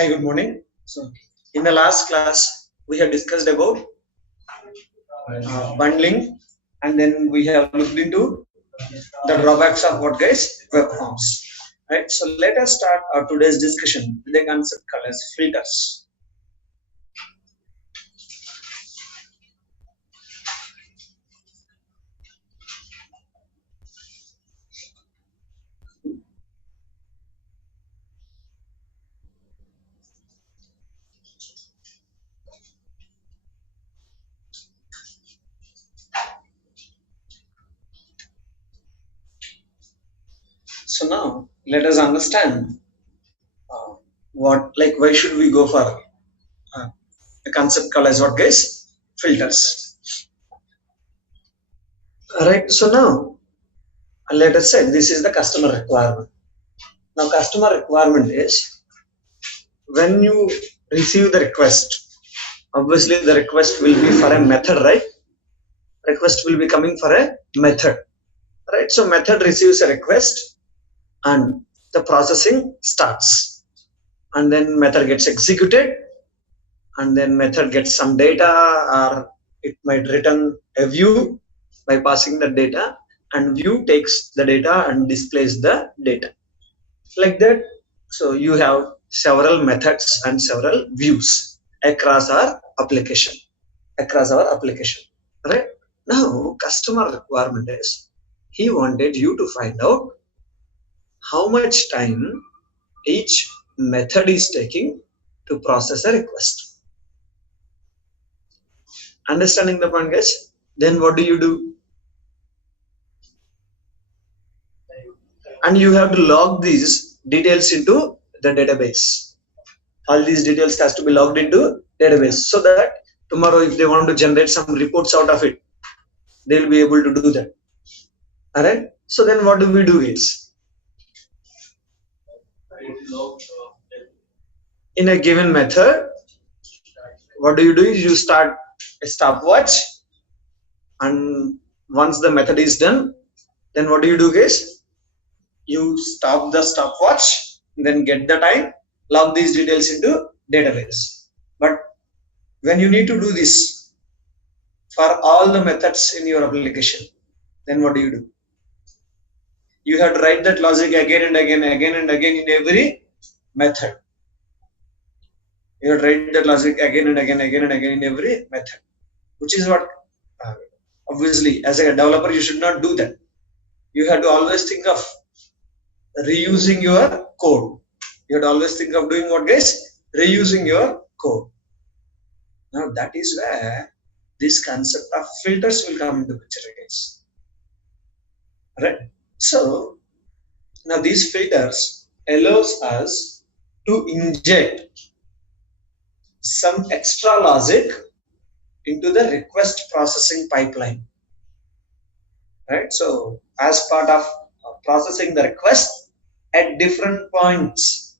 Hi, good morning. So, in the last class, we have discussed about bundling, and then we have looked into the drawbacks of what guys web forms. Right. So, let us start our today's discussion with a concept called as filters. So now let us understand why should we go for a concept called as what guys filters. Right. So now let us say this is the customer requirement. Now customer requirement is when you receive the request, obviously the request will be for a method, right? Request will be coming for a method, right? So method receives a request and the processing starts, and then method gets executed, and then method gets some data, or it might return a view by passing the data, and view takes the data and displays the data like that. So you have several methods and several views across our application, right? Now customer requirement is he wanted you to find out how much time each method is taking to process a request. Understanding the point, guys? Then what do? And you have to log these details into the database. All these details has to be logged into database so that tomorrow if they want to generate some reports out of it, they'll be able to do that. All right. So then what do we do is in a given method, what do is you start a stopwatch, and once the method is done, then what do guys? You stop the stopwatch, then get the time, log these details into database. But when you need to do this for all the methods in your application, then what do? You have to write that logic again and again in every method. You have to write that logic again and again in every method, which is what obviously as a developer you should not do that. You have to always think of reusing your code. You have to always think of doing what, guys? Reusing your code. Now that is where this concept of filters will come into picture, guys. Right? So now these filters allows us to inject some extra logic into the request processing pipeline. Right? So as part of processing the request at different points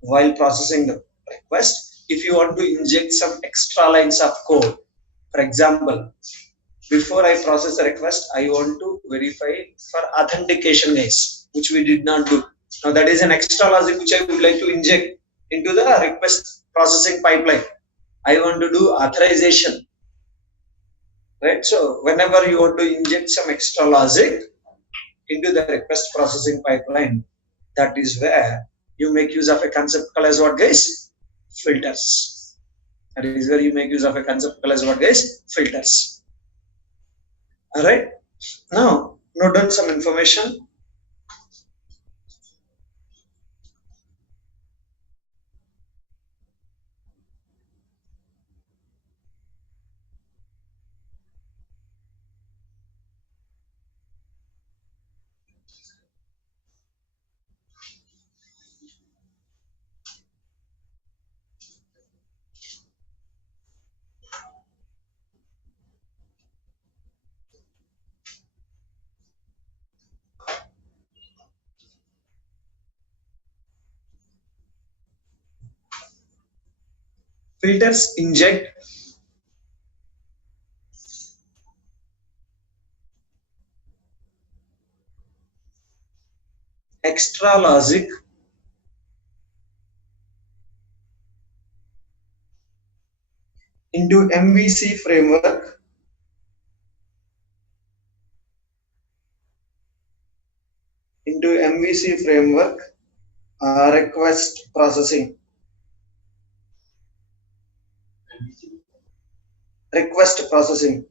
while processing the request, if you want to inject some extra lines of code, for example, before I process a request, I want to verify for authentication, guys, which we did not do. Now that is an extra logic which I would like to inject into the request processing pipeline. I want to do authorization, right? So whenever you want to inject some extra logic into the request processing pipeline, that is where you make use of a concept called as what, guys? Filters. That is where you make use of a concept called as what, guys? Filters. All right. Now note down some information. Filters inject extra logic into MVC framework, request processing. Request processing.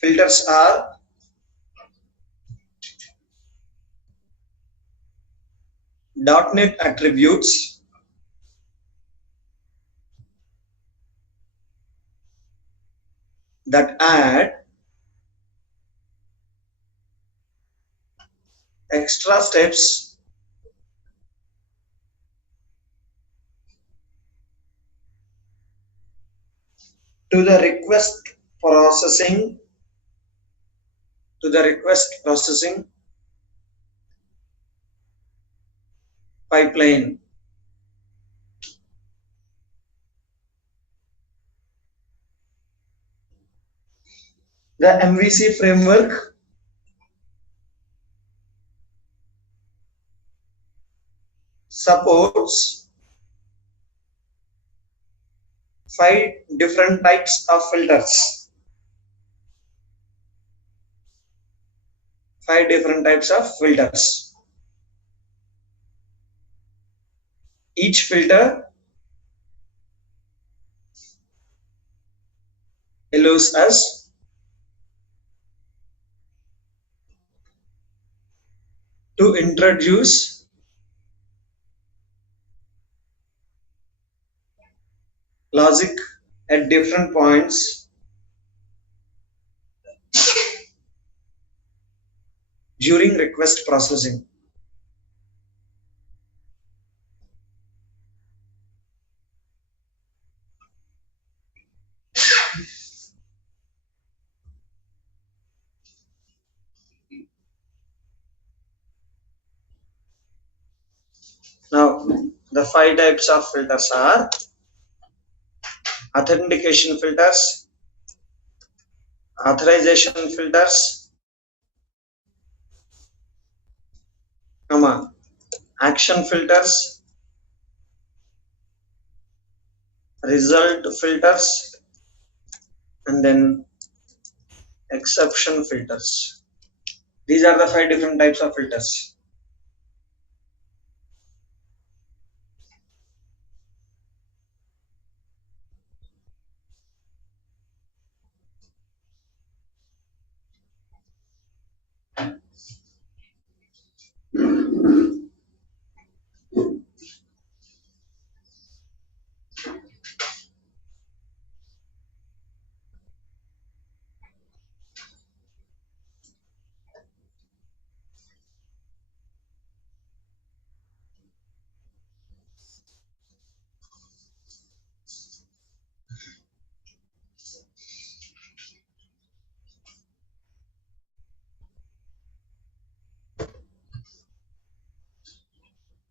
Filters are .NET attributes that add extra steps to the request processing pipeline. The MVC framework supports 5 different types of filters. 5 different types of filters. Each filter allows us to introduce logic at different points during request processing. Now, the 5 types of filters are authentication filters, authorization filters, action filters, result filters, and then exception filters. These are the 5 different types of filters.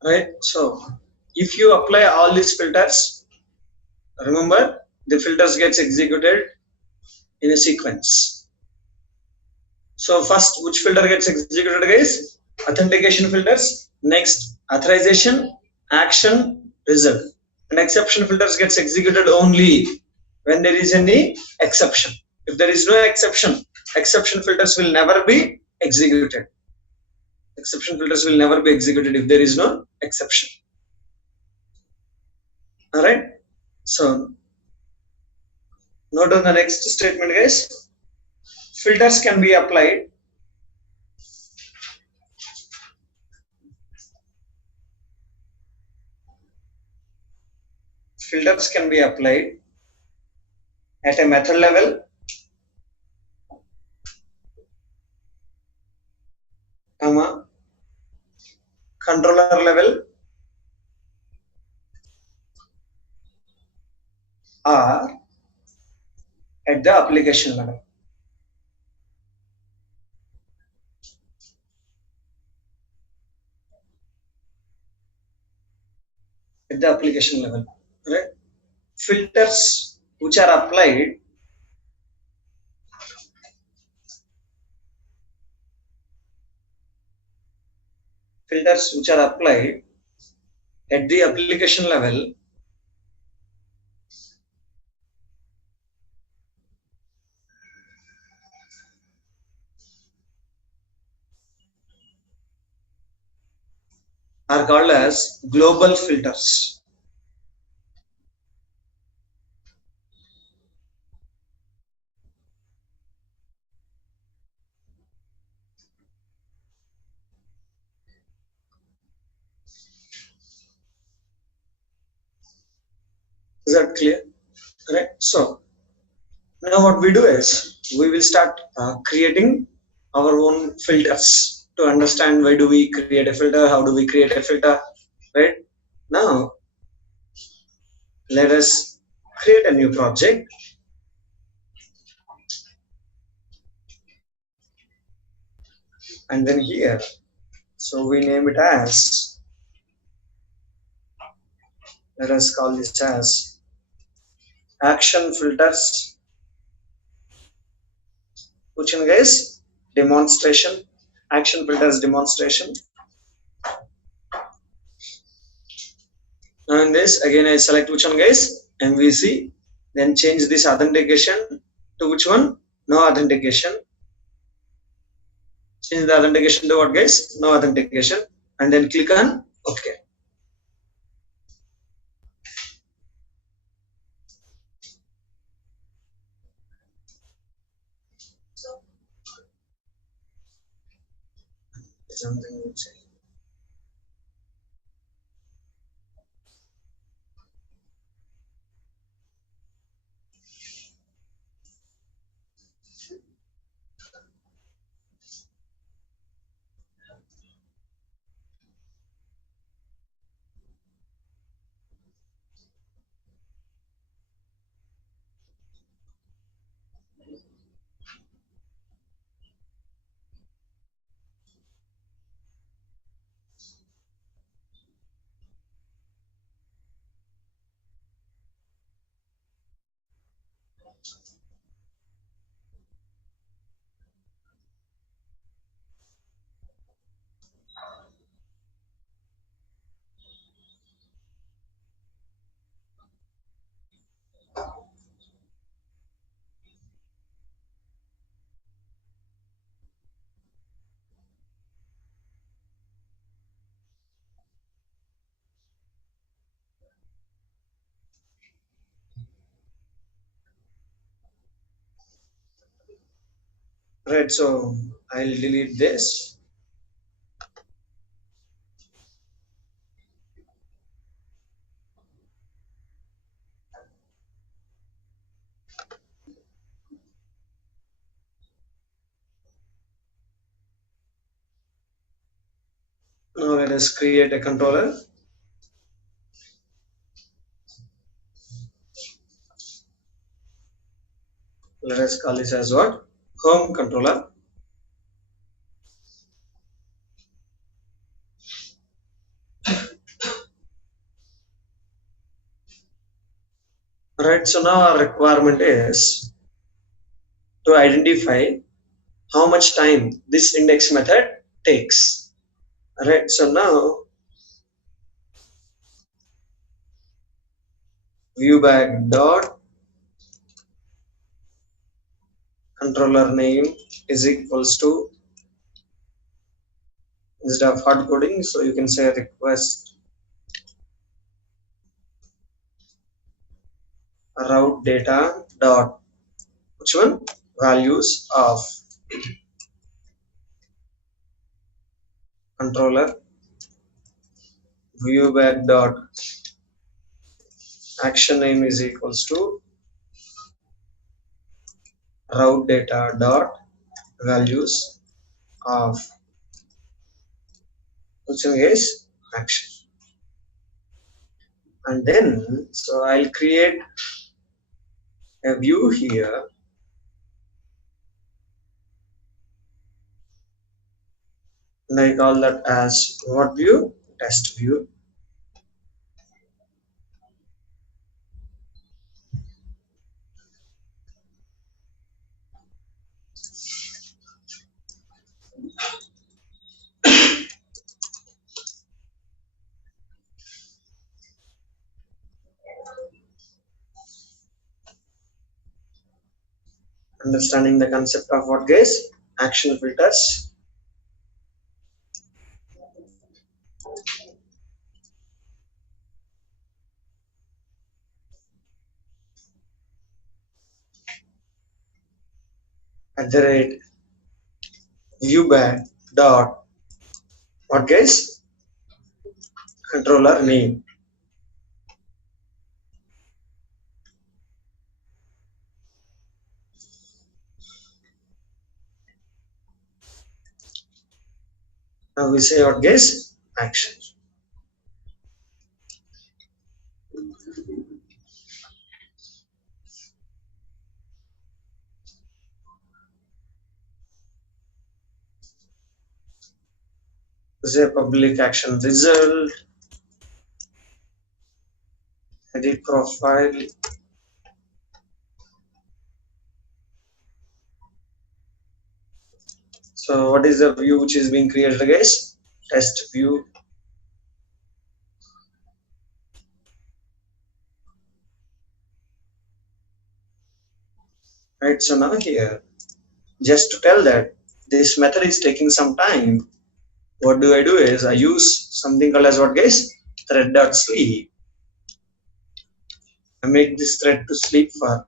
Right, so if you apply all these filters, remember the filters gets executed in a sequence. So first, which filter gets executed, guys? Authentication filters. Next, authorization, action, result. And exception filters gets executed only when there is any exception. If there is no exception, exception filters will never be executed. Exception filters will never be executed if there is no exception. All right. So note on the next statement, guys. Filters can be applied at a method level, controller level, or at the application level. at the application level, right? Filters which are applied filters which are applied at the application level are called as global filters. Is that clear? Right. So now what we do is we will start creating our own filters to understand why do we create a filter, how do we create a filter, right? Now let us create a new project, and then here, so we name it as, let us call this as action filters. Which one, guys? Demonstration. Action filters demonstration. Now in this, again I select which one, guys? MVC. Then change this authentication to which one? No authentication. Change the authentication to what, guys? No authentication. And then click on OK. Something would say. Right, so I'll delete this. Now let us create a controller. Let us call this as what? Home controller. Right, so now our requirement is to identify how much time this index method takes. Right, so now viewback dot controller name is equals to, instead of hard coding, so you can say request route data dot which one? Values of controller viewback dot action name is equals to route data dot values of which one is action. And then so I'll create a view here, and I call that as what view? Test view. Understanding the concept of what guys? Action filters. @ viewback dot what guys? Controller name. Now we say what guys? Action. This is a public action result. Edit profile. So what is the view which is being created guys? Test view. Right, so now here, just to tell that this method is taking some time, what do? Is I use something called as what guys? Thread.sleep. I make this thread to sleep for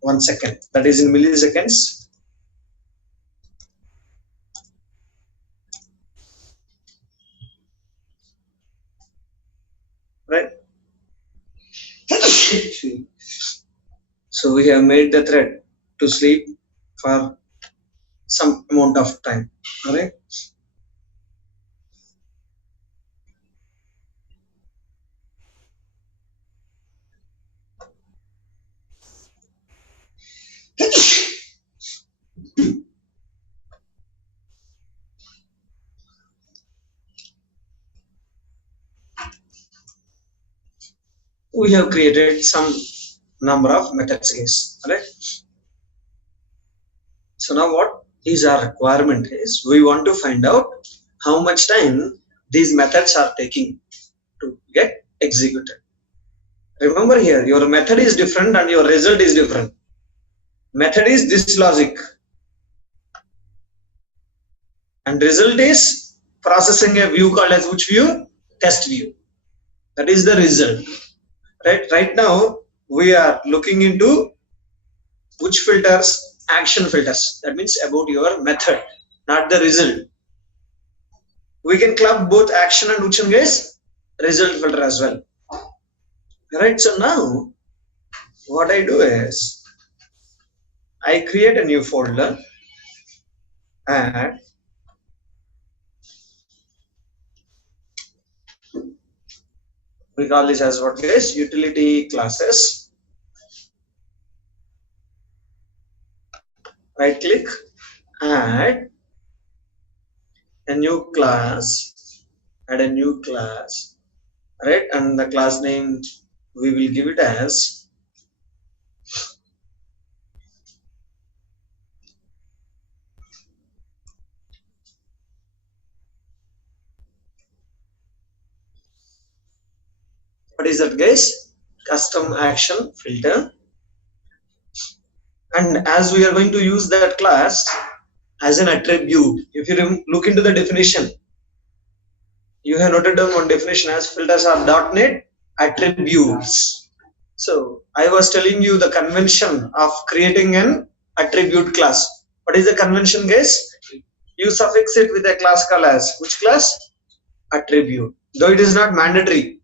1 second. That is in milliseconds. Right? So we have made the thread to sleep for some amount of time. Alright. We have created some number of methods guys. Alright. So now what is our requirement is we want to find out how much time these methods are taking to get executed. Remember here, your method is different and your result is different. Method is this logic and result is processing a view called as which view? Test view. That is the result. Right now we are looking into which filters? Action filters. That means about your method, not the result. We can club both action and which one guys? Result filter as well. Right, so now what I do is I create a new folder and we call this as what guys? Utility classes. Right click, add a new class, add a new class, right? And the class name we will give it as what is that guys? Custom action filter. And as we are going to use that class as an attribute, if you look into the definition, you have noted down one definition as filters are .NET attributes. So I was telling you the convention of creating an attribute class. What is the convention guys? You suffix it with a class called as which class? Attribute. Though it is not mandatory.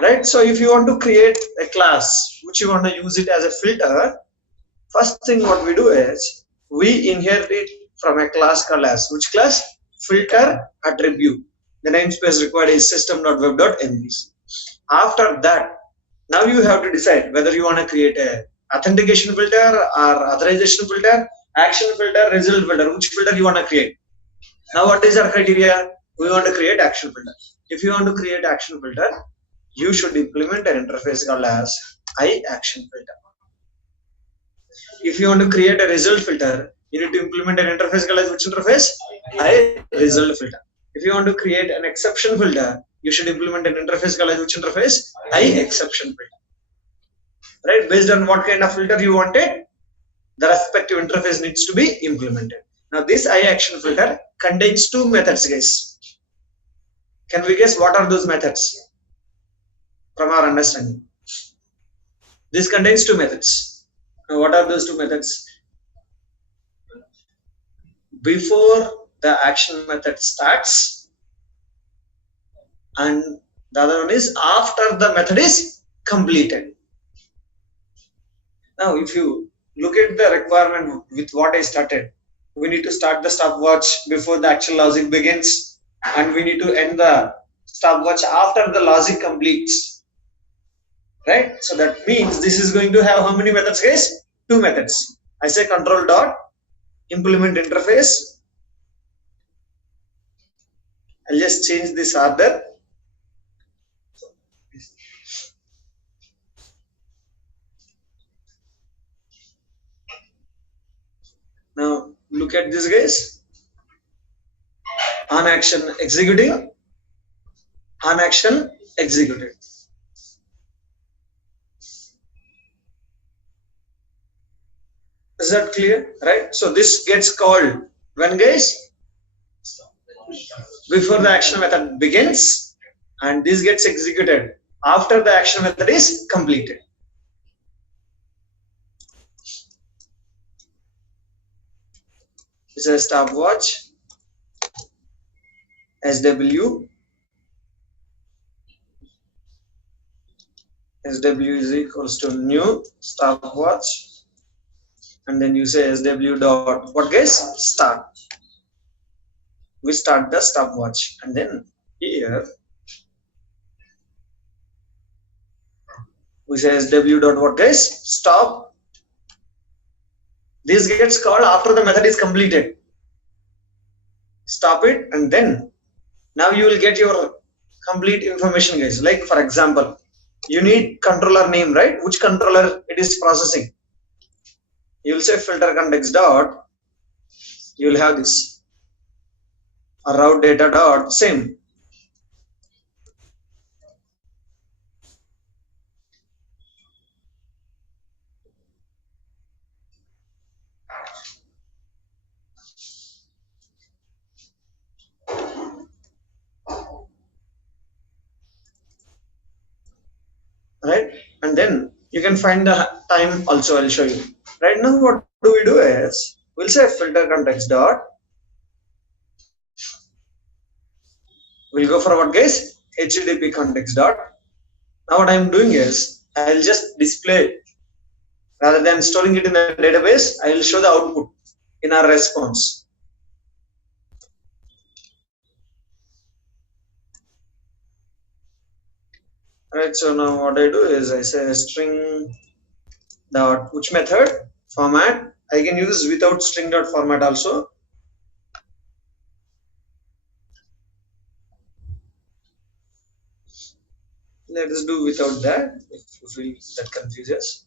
Right? So if you want to create a class which you want to use it as a filter, first thing what we do is we inherit it from a class called as which class? Filter attribute. The namespace required is system.web.mvc. After that, now you have to decide whether you want to create a authentication filter or authorization filter, action filter, result filter, which filter you want to create. Now what is our criteria? We want to create action filter. If you want to create action filter, you should implement an interface called as action filter. If you want to create a result filter, you need to implement an interface called as which interface? Result filter. If you want to create an exception filter, you should implement an interface called as which interface? Exception filter. right? Based on what kind of filter you wanted, the respective interface needs to be implemented. Now this iAction filter contains two methods, guys. Can we guess what are those methods from our understanding? This contains two methods. Now what are those two methods? Before the action method starts, and the other one is after the method is completed. Now if you look at the requirement with what I started, we need to start the stopwatch before the actual logic begins, and we need to end the stopwatch after the logic completes, right? So that means this is going to have how many methods, guys? Two methods. I say control dot implement interface. I'll just change this order. Now look at this, guys. On action executing, on action executed. Is that clear? Right? So this gets called when, guys? Before the action method begins, and this gets executed after the action method is completed. This is a stopwatch SW. SW is equals to new stopwatch, and then you say SW dot what, guys? Start. We start the stopwatch, and then here we say SW dot what, guys? Stop. This gets called after the method is completed. Stop it, and then now you will get your complete information, guys. Like for example, you need controller name, right? Which controller it is processing. You will say filter context dot. You will have this. Route data dot same. Right, and then you can find the time also. I'll show you. Right now what do we do is we'll say filter context dot. We'll go for what, guys? HTTP context dot. Now what I'm doing is I'll just display, rather than storing it in a database, I will show the output in our response. Right, so now what I do is I say string dot which method format. I can use without string dot format also. Let us do without that if you feel that confuses.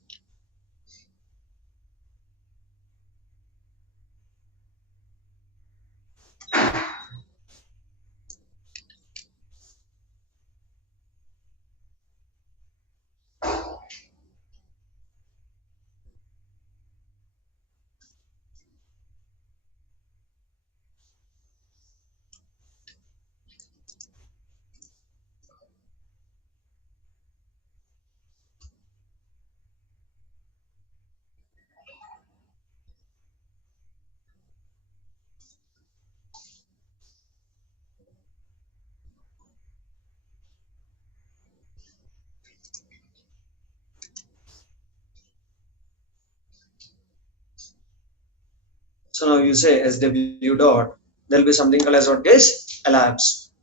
So now you say SW dot, there will be something called as what, guys? Elapsed.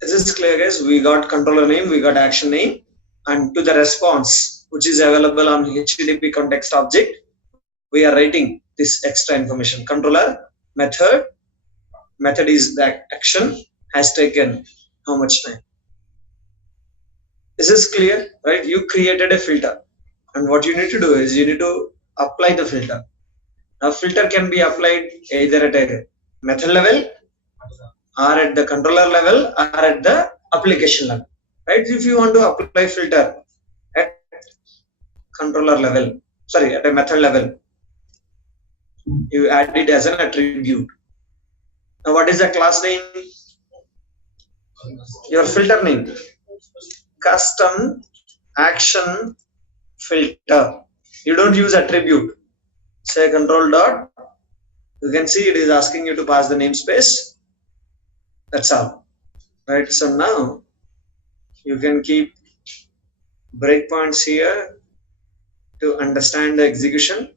This is clear, guys. We got controller name, we got action name, and to the response which is available on HTTP context object, we are writing this extra information. Controller method, method is the action, has taken how much time. This is clear, right? You created a filter, and what you need to do is you need to apply the filter. Now filter can be applied either at a method level or at the controller level or at the application level. Right? If you want to apply filter at controller level, sorry, at a method level, you add it as an attribute. Now what is the class name? Your filter name. Custom action filter. You don't use attribute. Say control dot. You can see it is asking you to pass the namespace. That's all. Right. So now you can keep breakpoints here to understand the execution.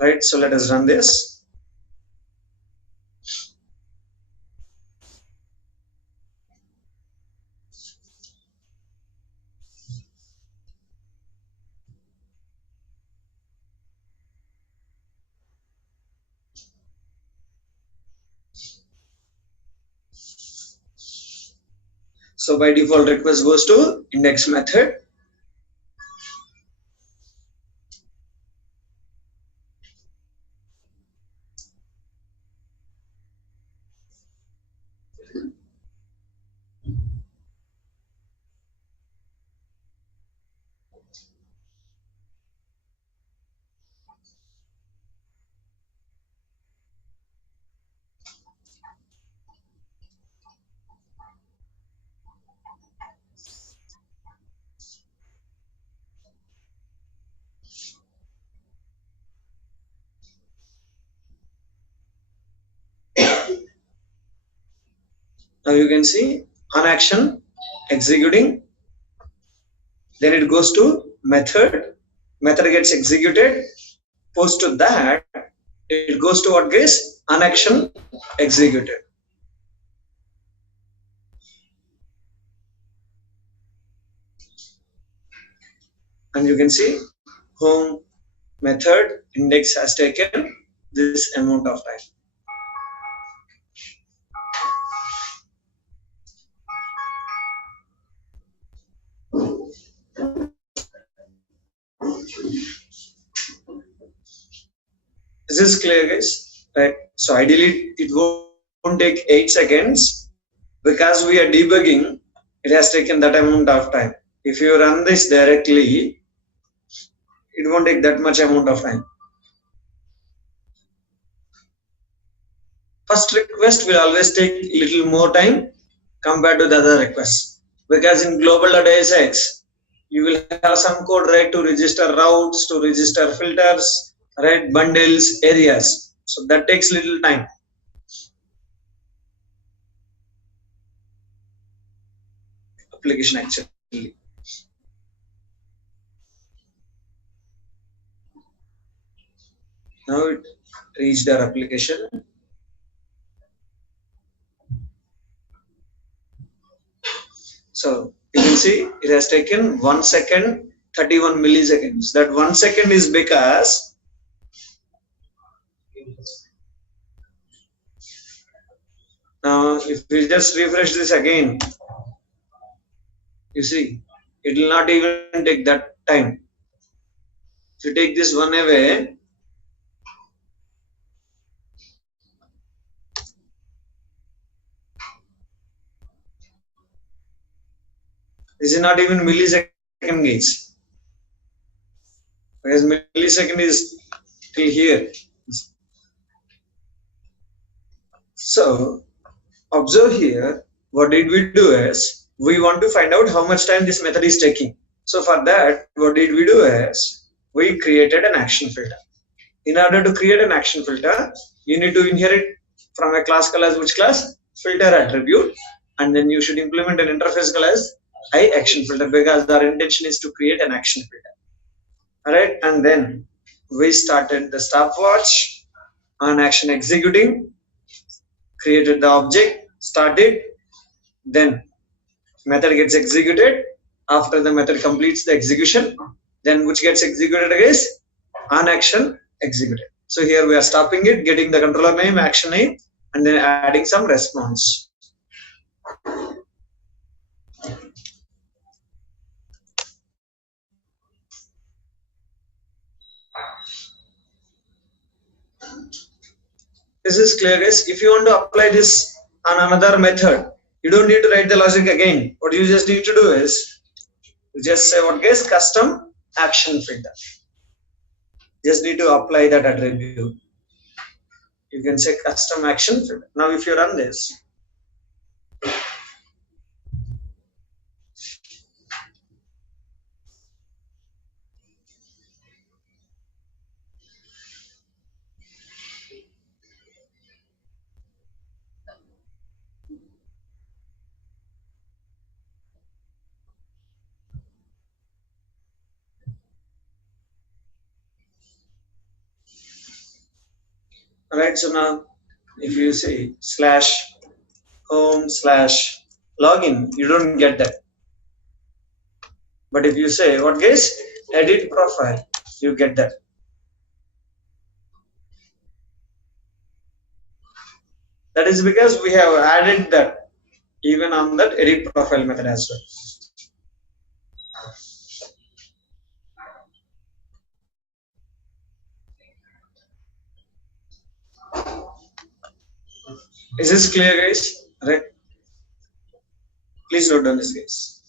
Right. So let us run this. So by default request goes to index method. Now you can see on action executing. Then it goes to method. Method gets executed. Post to that, it goes to what guys? On action executed. And you can see home method index has taken this amount of time. Is this clear guys? Right. So ideally it won't take 8 seconds. Because we are debugging, it has taken that amount of time. If you run this directly, it won't take that much amount of time. First request will always take a little more time compared to the other requests. Because in global.asx, you will have some code, right, to register routes, to register filters, right, bundles, areas. So that takes little time. Application actually. Now it reached our application. So you can see it has taken 1 second, 31 milliseconds. That 1 second is because now if we just refresh this again, you see it will not even take that time. If you take this one away, this is not even millisecond guys. Because millisecond is till here. So observe here, what did we do is we want to find out how much time this method is taking. So for that, what did we do is we created an action filter. In order to create an action filter, you need to inherit from a class called as which class? Filter attribute, and then you should implement an interface called as action filter, because our intention is to create an action filter. Alright, and then we started the stopwatch on action executing, created the object, started, then method gets executed. After the method completes the execution, then which gets executed is on action executed. So here we are stopping it, getting the controller name, action name, and then adding some response. This is clear, guys. If you want to apply this on another method, you don't need to write the logic again. What you just need to do is you just say what, guys? Custom action filter. Just need to apply that attribute. You can say custom action filter. Now if you run this, alright, so now if you say /home/login, you don't get that. But if you say what, guys? Edit profile, you get that. That is because we have added that even on that edit profile method as well. Is this clear, guys? Right? Please note down this, guys.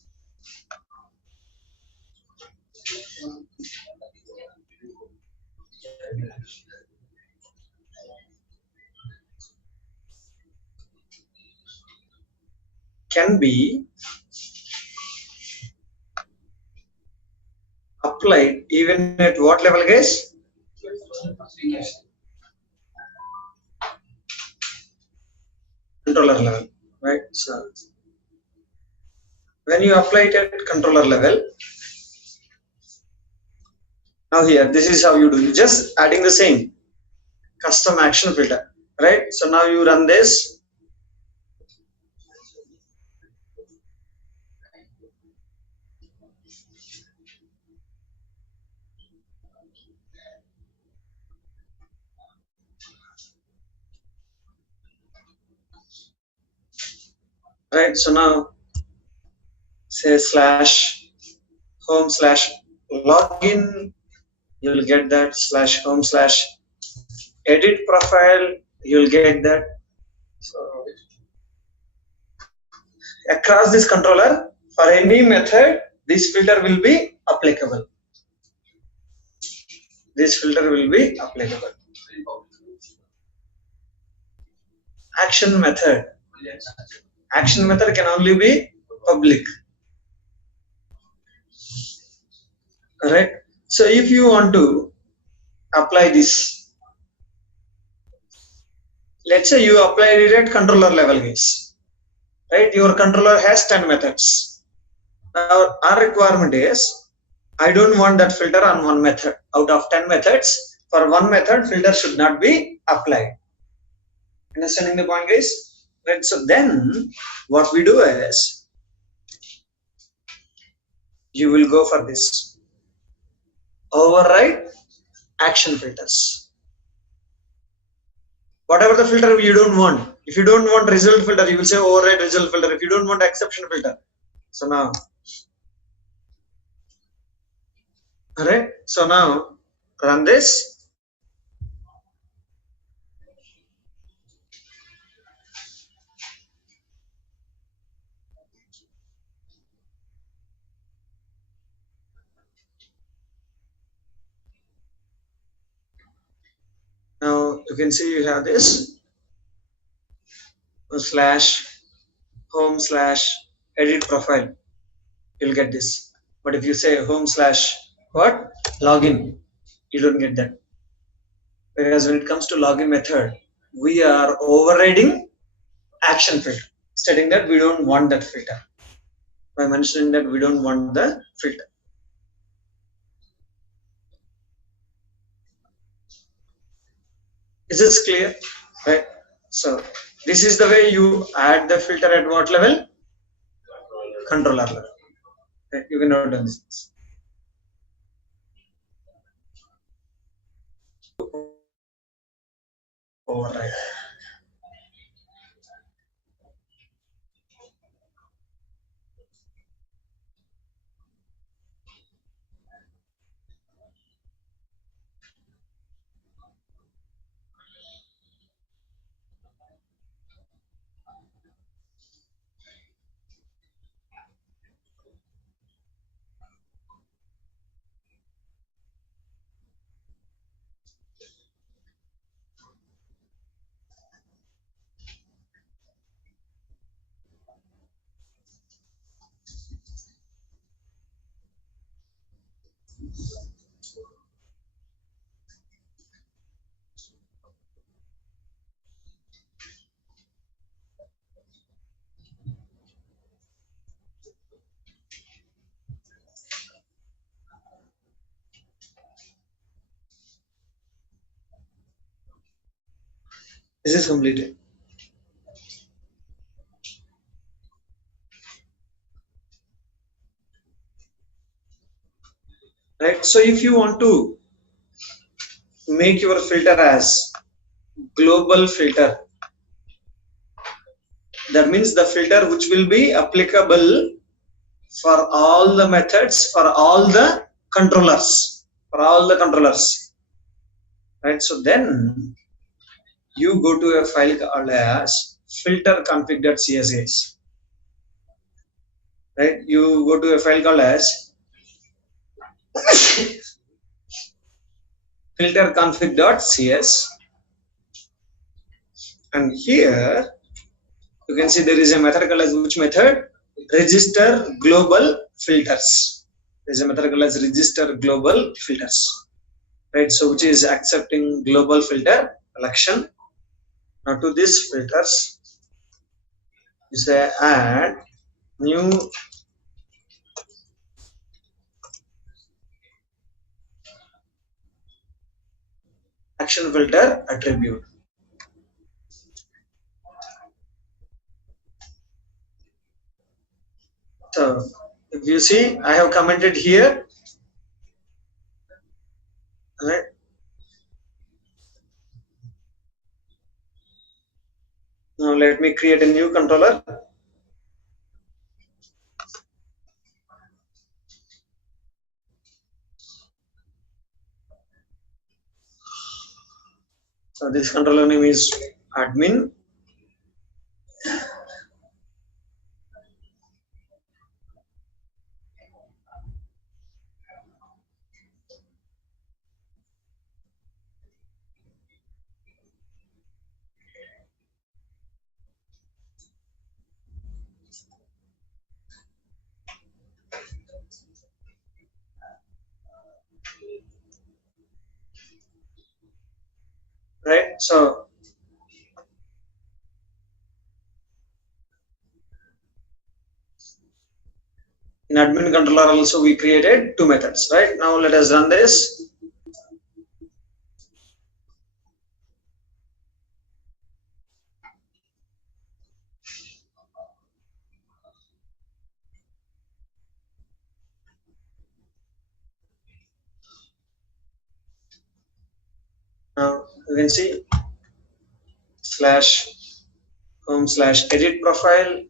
Can be applied even at what level, guys? Controller level, right? So when you apply it at controller level, now here, this is how you do. You just adding the same custom action filter, right? So now you run this. Right, so now say /home/login, you will get that /home/edit profile, you will get that. So across this controller, for any method, this filter will be applicable. This filter will be applicable. Action method. Action method can only be public. Alright. So if you want to apply this, let's say you apply it at controller level, guys. Right? Your controller has 10 methods. Now our requirement is I don't want that filter on one method. Out of 10 methods, for one method, filter should not be applied. Understanding the point, guys? Right. So then what we do is you will go for this override action filters. Whatever the filter you don't want. If you don't want result filter, you will say override result filter. If you don't want exception filter. So now, alright. So now run this. Now you can see you have this /home/edit profile. You'll get this. But if you say home/login, you don't get that. Whereas when it comes to login method, we are overriding action filter, stating that we don't want that filter. By mentioning that we don't want the filter. Is this clear? Right. So this is the way you add the filter at what level? Controller level. Right. You can note down this. Override. This is completed. Right. So if you want to make your filter as global filter, that means the filter which will be applicable for all the methods, for all the controllers, right? So then you go to a file called as filter config.css, right? You go to a file called as filter config.cs, and here you can see there is a method called as which method? Register global filters. There is a method called as register global filters, right? So which is accepting global filter collection. Now to this filters, you say add new action filter attribute. So if you see, I have commented here, right? Now let me create a new controller. So this controller name is admin. Right. So in admin controller also we created two methods, right? Now let us run this. Now you can see slash home slash edit profile,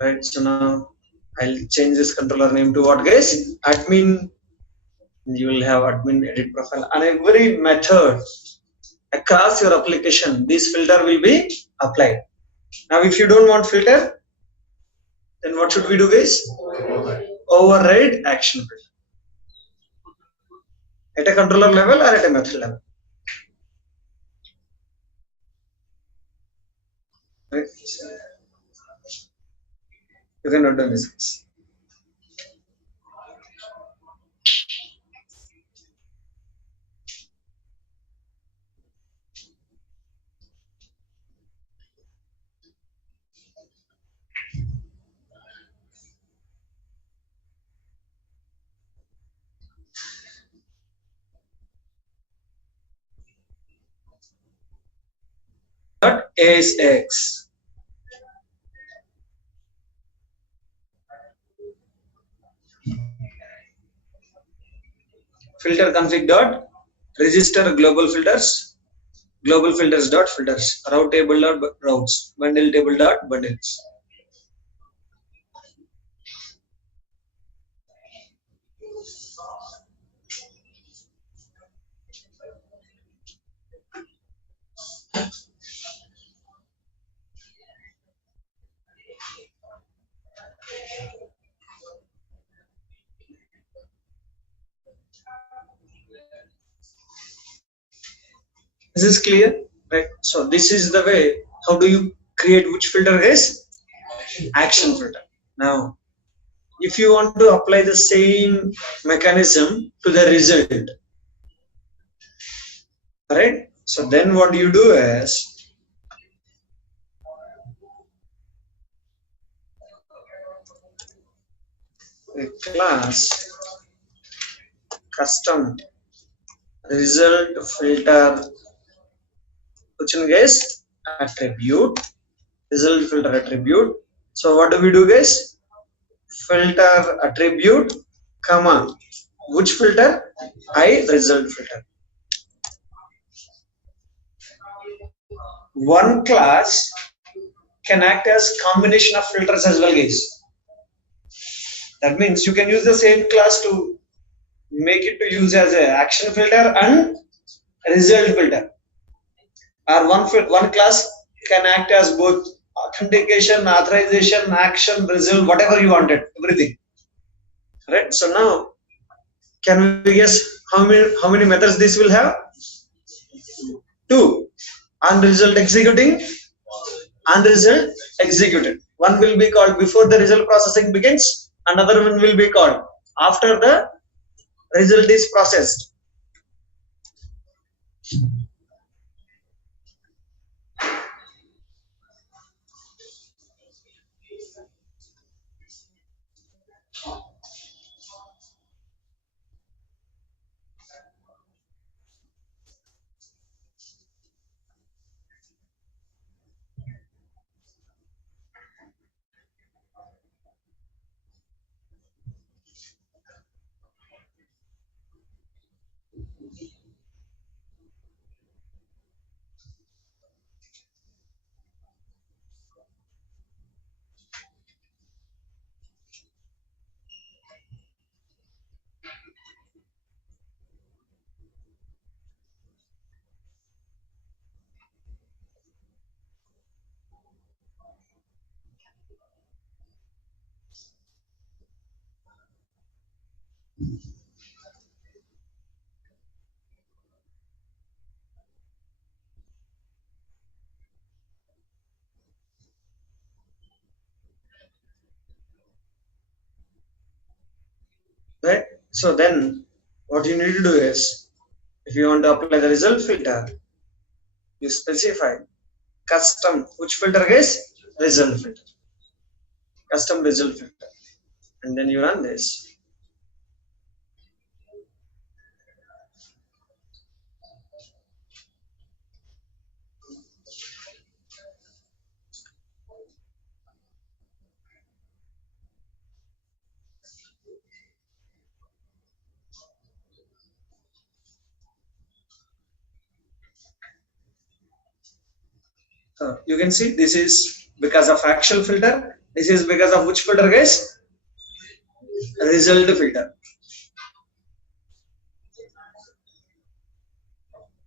right? So now I'll change this controller name to what, guys? Admin. You will have admin edit profile, and every method across your application, this filter will be applied. Now if you don't want filter, then what should we do, guys? Override action filter at a controller level or at a method level, right? You can note down this. .asx filter config dot register global filters dot filters route table dot routes bundle table dot bundles. This is clear, right? So this is the way. How do you create which filter, guys? Action filter. Now if you want to apply the same mechanism to the result, right? So then what you do is a class custom result filter which one guys? Attribute, result filter attribute. So what do we do guys? Filter attribute, comma, which filter? I result filter. One class can act as combination of filters as well guys. That means you can use the same class to make it to use as a action filter and result filter, or one class can act as both authentication, authorization, action, result, whatever you wanted, everything. Right. So now, can we guess how many methods this will have? Two. On result executing, on result executed. One will be called before the result processing begins. Another one will be called after the result is processed. Right. So then, what you need to do is, if you want to apply the result filter, you specify custom which filter is result filter, custom result filter, and then you run this. So you can see this is because of action filter. This is because of which filter guys? Result filter.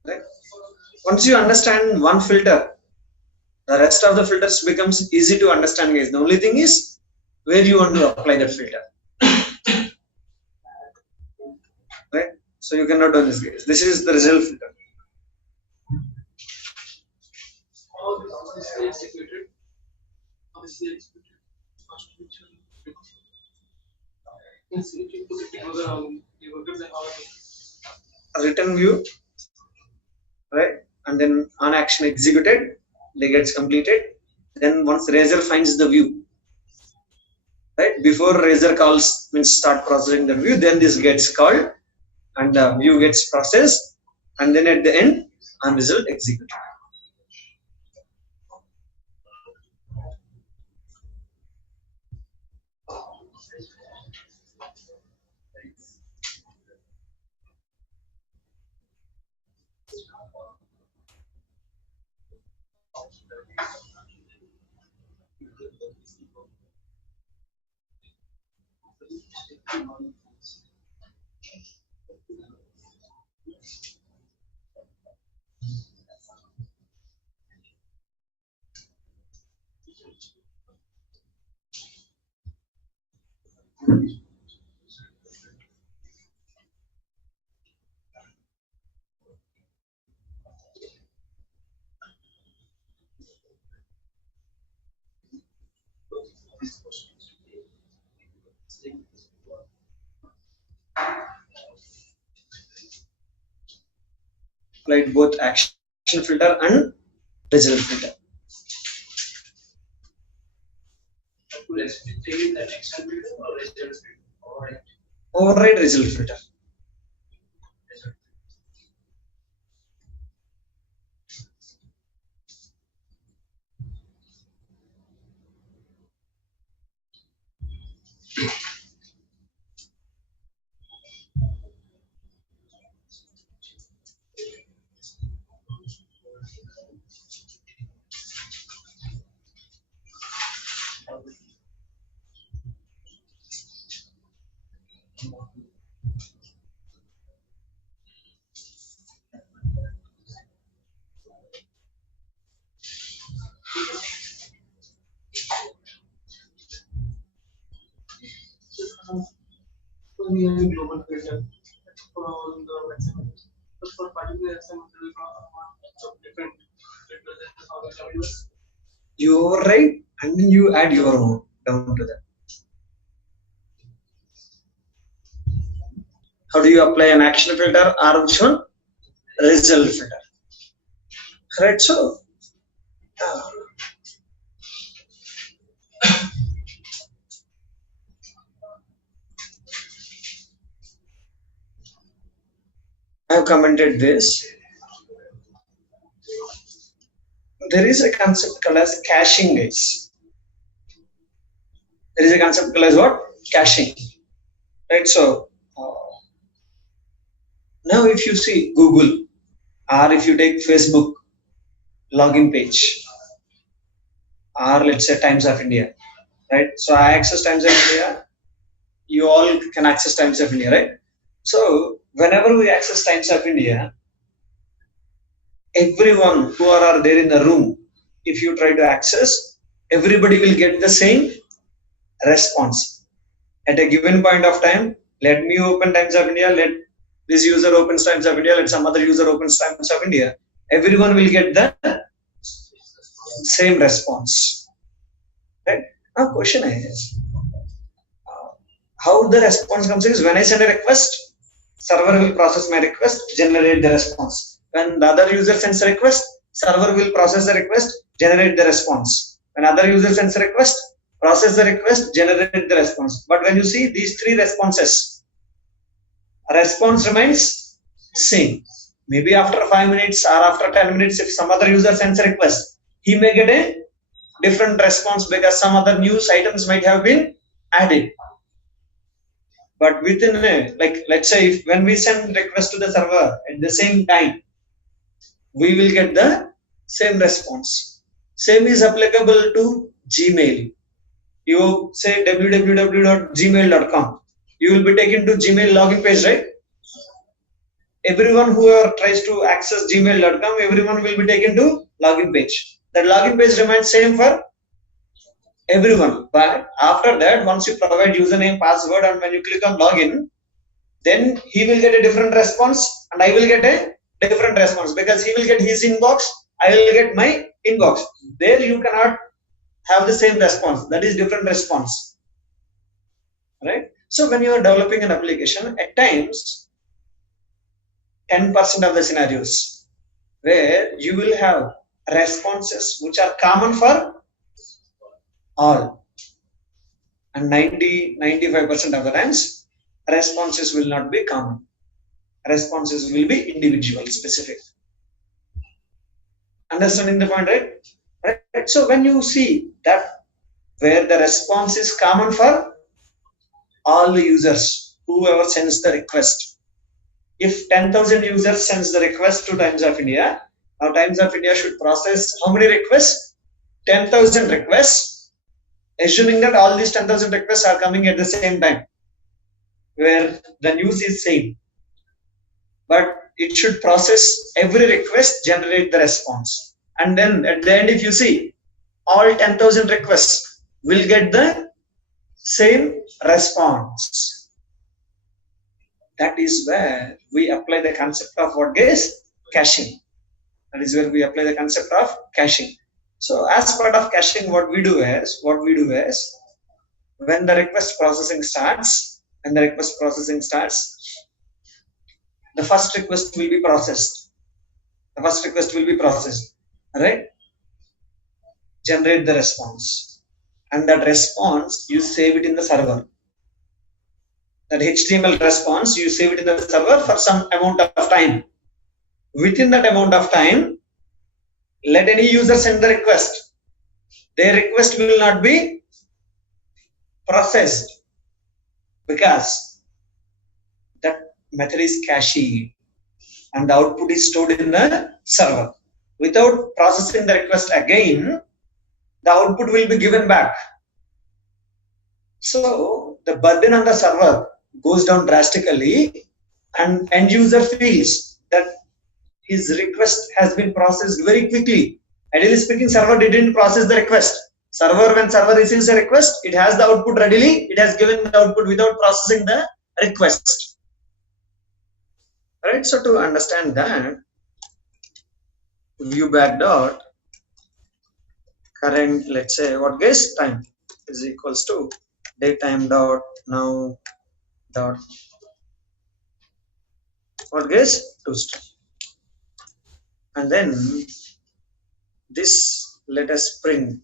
Right. Once you understand one filter, the rest of the filters becomes easy to understand guys. The only thing is where you want to apply that filter. Right. So you cannot do this guys. This is the result filter. Written view, right? And then on action executed, they gets completed. Then once Razor finds the view, right? Before Razor calls means start processing the view, then this gets called and the view gets processed, and then at the end, on result executed. Applied both action filter and result filter. Override result filter. Global filter for the maximum. But for particular exam, different filters. You write and then you add your own down to that. How do you apply an action filter or which one? Result filter. Right, so I have commented this. There is a concept called as caching, guys. There is a concept called as what? Caching. Right, so now if you see Google or if you take Facebook login page or let's say Times of India, right? So I access Times of India, you all can access Times of India, right? So whenever we access Times of India, everyone who are there in the room, if you try to access, everybody will get the same response. At a given point of time, let me open Times of India, let this user opens Times of India, let some other user opens Times of India. Everyone will get the same response. Right? Now question is, how the response comes is when I send a request, server will process my request, generate the response. When the other user sends a request, server will process the request, generate the response. When other user sends a request, process the request, generate the response. But when you see these three responses, response remains same. Maybe after 5 minutes or after 10 minutes, if some other user sends a request, he may get a different response because some other news items might have been added. But within a, like let's say if when we send request to the server at the same time, we will get the same response. Same is applicable to Gmail. You say www.gmail.com. You will be taken to Gmail login page, right? Everyone who tries to access gmail.com, everyone will be taken to login page. That login page remains same for everyone. But after that, once you provide username, password, and when you click on login, then he will get a different response and I will get a different response because he will get his inbox, I will get my inbox. There you cannot have the same response. That is different response. Right? So when you are developing an application, at times 10% of the scenarios where you will have responses which are common for all, and 90-95% of the times responses will not be common. Responses will be individual, specific. Understanding the point, right? Right? So when you see that where the response is common for all the users, whoever sends the request. If 10,000 users sends the request to Times of India, now Times of India should process how many requests? 10,000 requests, assuming that all these 10,000 requests are coming at the same time, where the news is same. But it should process every request, generate the response. And then at the end, if you see, all 10,000 requests will get the same response. That is where we apply the concept of what is caching. That is where we apply the concept of caching. So as part of caching, what we do is, when the request processing starts, the first request will be processed. Right? Generate the response. And that response, you save it in the server. That HTML response, you save it in the server for some amount of time. Within that amount of time, let any user send the request. Their request will not be processed. because that method is cached and the output is stored in the server. Without processing the request again, the output will be given back. So the burden on the server goes down drastically, and end user feels that his request has been processed very quickly. Ideally speaking, server didn't process the request. When server receives a request, it has the output readily. It has given the output without processing the request. Right. So to understand that, view back dot current, let's say what guess time is equals to datetime dot now dot what guess to string, and then this let us print.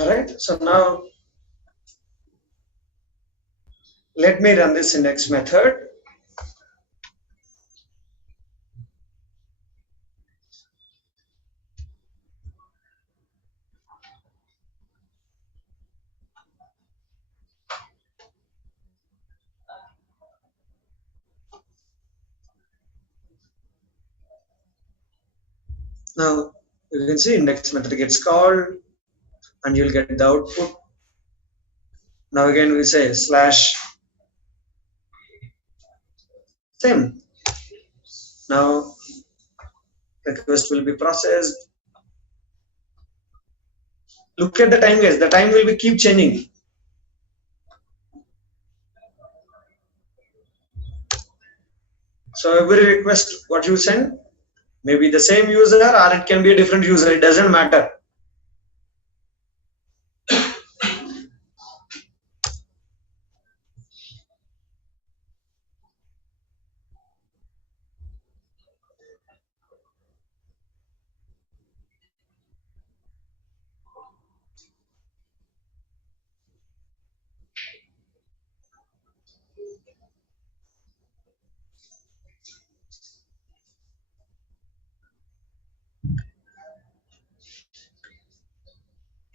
All right. So now let me run this index method. Now you can see index method gets called and you'll get the output. Now again we say slash same. Now request will be processed. Look at the time, guys. The time will be keep changing. So every request what you send, maybe the same user or it can be a different user. It doesn't matter.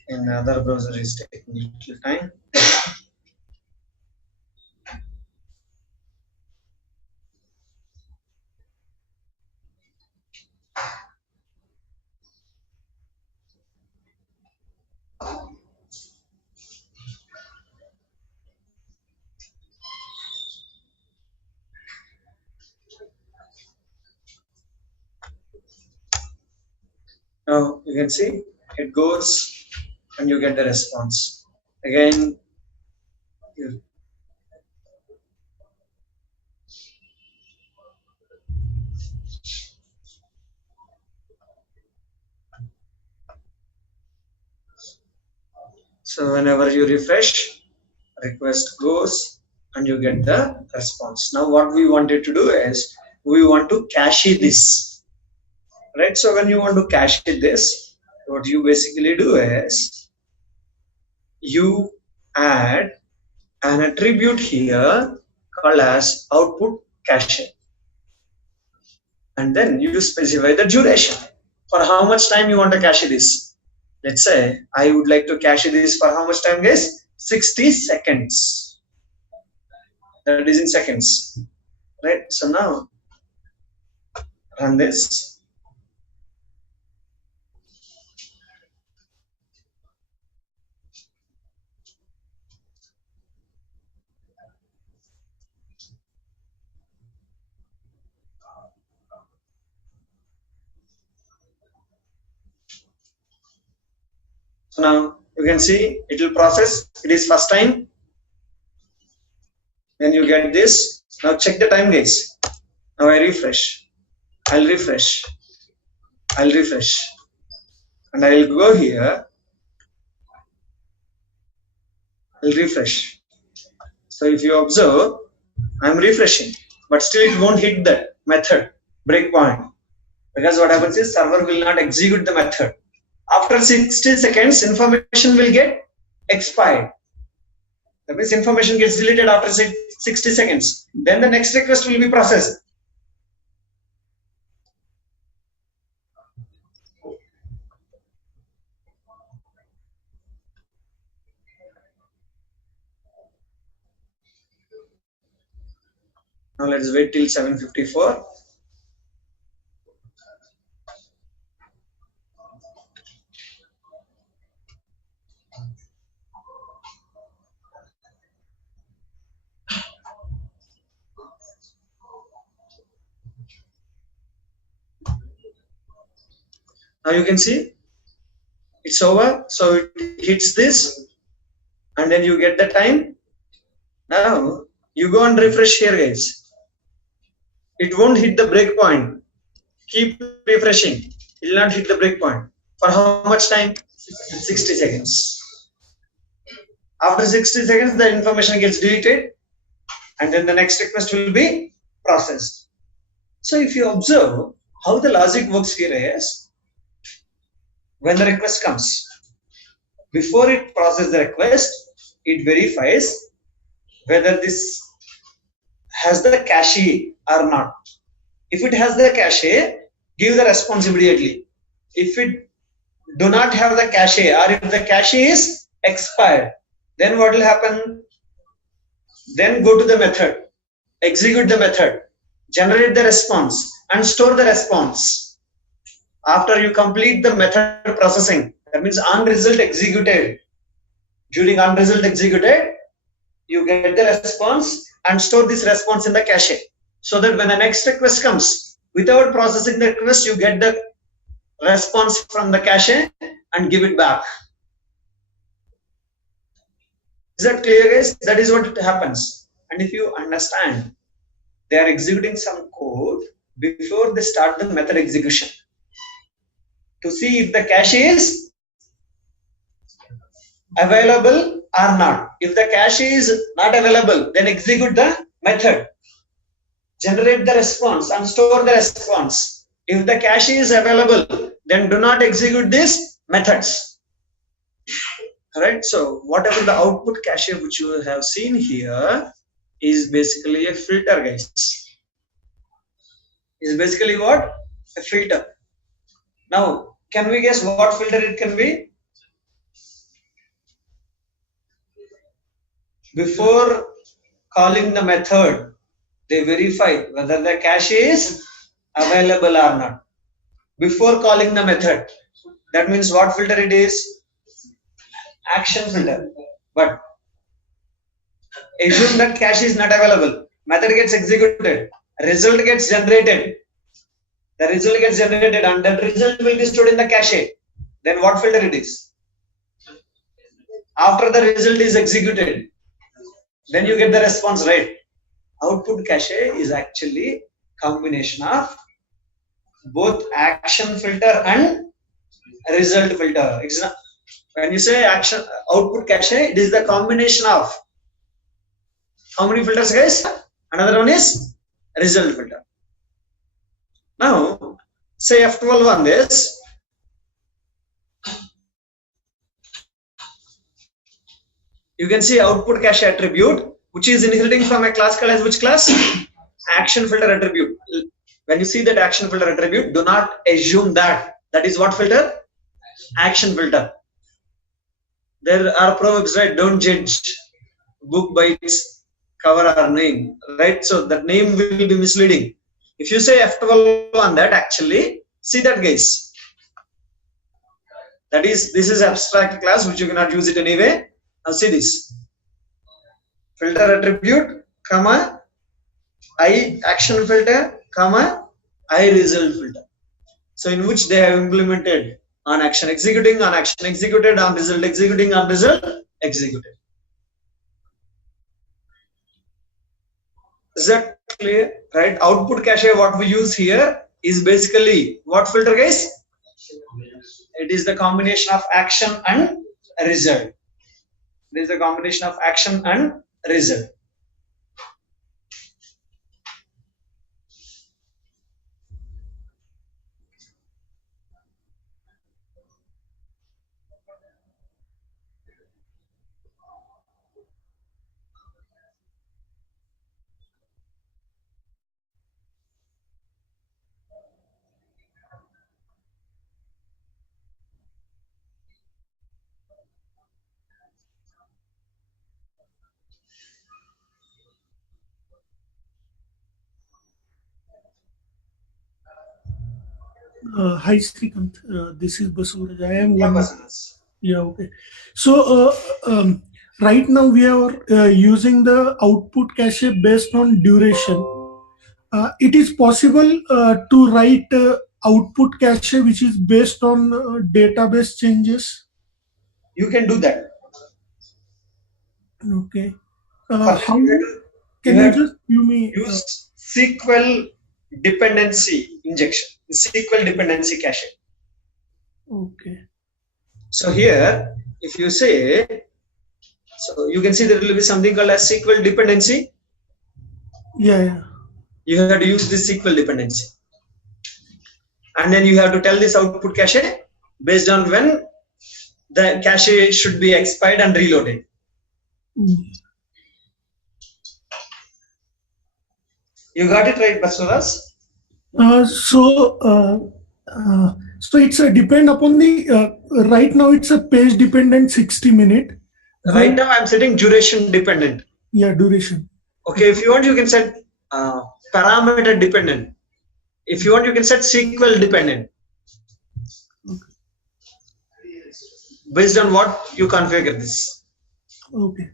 Another browser is taking little time. Now you can see it goes and you get the response. Again, so whenever you refresh, request goes and you get the response. Now what we wanted to do is we want to cache this, right? So when you want to cache this, what you basically do is you add an attribute here called as output cache, and then you specify the duration for how much time you want to cache this. Let's say I would like to cache this for how much time, guys? 60 seconds. That is in seconds, right? So now run this. So now you can see it will process. It is first time. Then you get this. Now check the time, guys. Now I refresh. I'll refresh. I'll refresh. And I'll go here. I'll refresh. So if you observe, I'm refreshing, but still it won't hit the method breakpoint, because what happens is server will not execute the method. After 60 seconds, information will get expired. That means information gets deleted after 60 seconds. Then the next request will be processed. Now let's wait till 7:54. Now you can see it's over. So it hits this and then you get the time. Now you go and refresh here, guys. It won't hit the breakpoint. Keep refreshing. It will not hit the breakpoint. For how much time? 60 seconds. After 60 seconds, the information gets deleted and then the next request will be processed. So if you observe how the logic works here is, when the request comes, before it processes the request, it verifies whether this has the cache or not. If it has the cache, give the response immediately. If it do not have the cache or if the cache is expired, then what will happen? Then go to the method, execute the method, generate the response and store the response. After you complete the method processing, that means on result executed. During on result executed, you get the response and store this response in the cache, so that when the next request comes, without processing the request, you get the response from the cache and give it back. Is that clear, guys? That is what happens. And if you understand, they are executing some code before they start the method execution to see if the cache is available or not. If the cache is not available, then execute the method, generate the response and store the response. If the cache is available, then do not execute these methods. Right? So whatever the output cache which you have seen here is basically a filter, guys. Is basically what? A filter. Now, can we guess what filter it can be? Before calling the method, they verify whether the cache is available or not. Before calling the method, that means what filter it is? Action filter. But assume that cache is not available. Method gets executed. Result gets generated. The result gets generated and that result will be stored in the cache. Then what filter it is? After the result is executed, then you get the response, right? Output cache is actually combination of both action filter and result filter. When you say action output cache, it is the combination of how many filters, guys? Another one is result filter. Now, say F12 on this. You can see output cache attribute, which is inheriting from a class called as which class? Action filter attribute. When you see that action filter attribute, do not assume that is what filter? Action filter. There are proverbs, right? Don't judge book by its cover or name, right? So that name will be misleading. If you say F12 on that, actually, see that, guys. That is, this is abstract class, which you cannot use it anyway. Now see this. Filter attribute, comma, I action filter, comma, I result filter. So in which they have implemented on action executing, on action executed, on result executing, on result executed. Is that clear? Right? Output cache, what we use here is basically what filter, guys? It is the combination of action and result. It is the combination of action and result. Hi Srikanth, this is Basuraj. I am Yeah, one. Basanas. Yeah, okay. So right now we are using the output cache based on duration. It is possible to write output cache which is based on database changes. You can do that. Okay. For that, How you can you have to just give me? use SQL dependency injection, SQL dependency cache. Okay. So here, if you say, so you can see there will be something called as SQL dependency. Yeah, yeah. You have to use this SQL dependency, and then you have to tell this output cache based on when the cache should be expired and reloaded. Mm. You got it right, Basuras? Uh, so, uh, so it's a depend upon the right now it's a page dependent 60 minute. Right When now, I'm setting duration dependent. yeah duration. Okay, if Okay. you want, you can set parameter dependent. If you want, you can set SQL dependent Okay. based on what you configure this. Okay.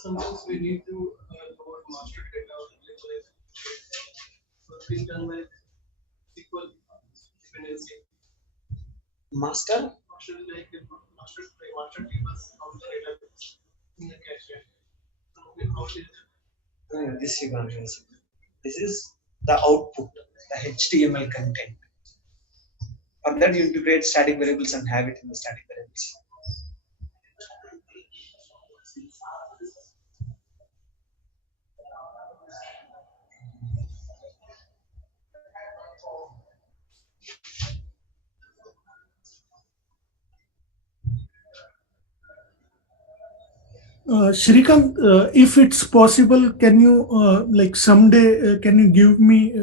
Sometimes we need to load master data so it is done by SQL dependency. Master? Master like master tables from the database in the cache. So how it is This you can't use. This is the output, the HTML content. For that, you need to create static variables and have it in the static variables. Shrikant, if it's possible, can you like someday can you give me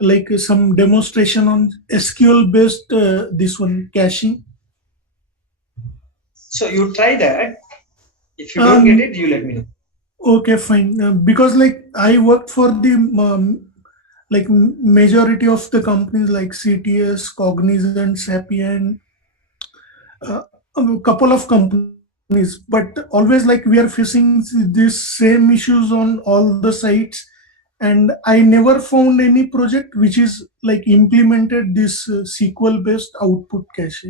like some demonstration on SQL based this one caching? So you try that. If you don't get Um, it, you let me know. okay, fine. Because like I worked for the like majority of the companies like CTS, Cognizant, Sapient, a couple of companies, but always like we are facing these same issues on all the sites, and I never found any project which is like implemented this SQL based output cache.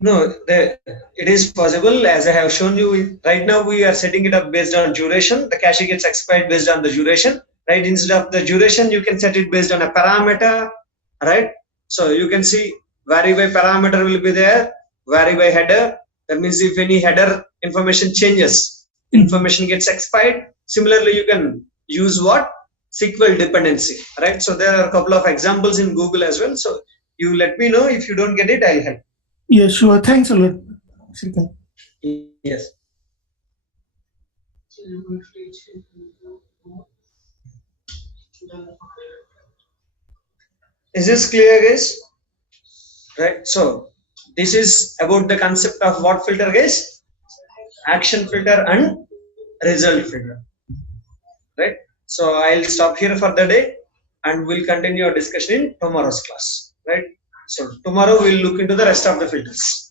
No, it is possible. As I have shown you, right now we are setting it up based on duration. The cache gets expired based on the duration. Right, instead of the duration, you can set it based on a parameter. Right, so you can see vary by parameter will be there, vary by header. That means if any header information changes, Mhm. information gets expired. Similarly, you can use what SQL dependency. Right, so there are a couple of examples in Google as well. So you let me know if you don't get it, I'll help. Yeah, sure. Thanks a lot, Shrikant. Yes. Is this clear, guys? Right. So this is about the concept of what filter, guys? Action filter and result filter. Right. So I'll stop here for the day, and we'll continue our discussion in tomorrow's class. Right. So tomorrow we'll look into the rest of the filters.